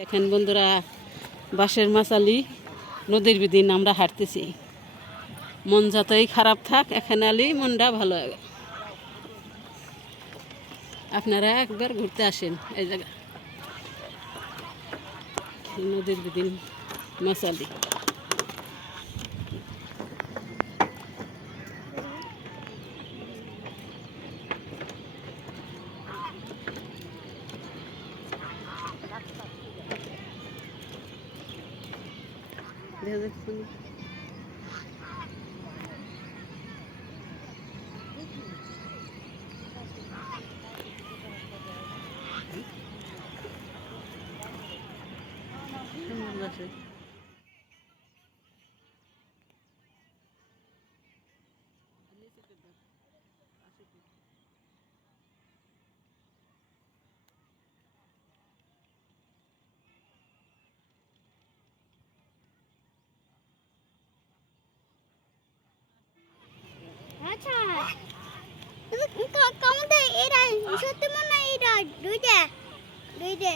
দেখেন বন্ধুরা, বাঁশের মাচালি নদীর বিদিন আমরা হাঁটতেছি। মন যতই খারাপ থাক, এখানে আলেই মনটা ভালো লাগে। আপনারা একবার ঘুরতে আসেন এই জায়গা, নদীর বিদিন মাচালি। দেখুন আচ্ছা, কামতে এরা সত্যি মনে এরা দুইটা দুইটা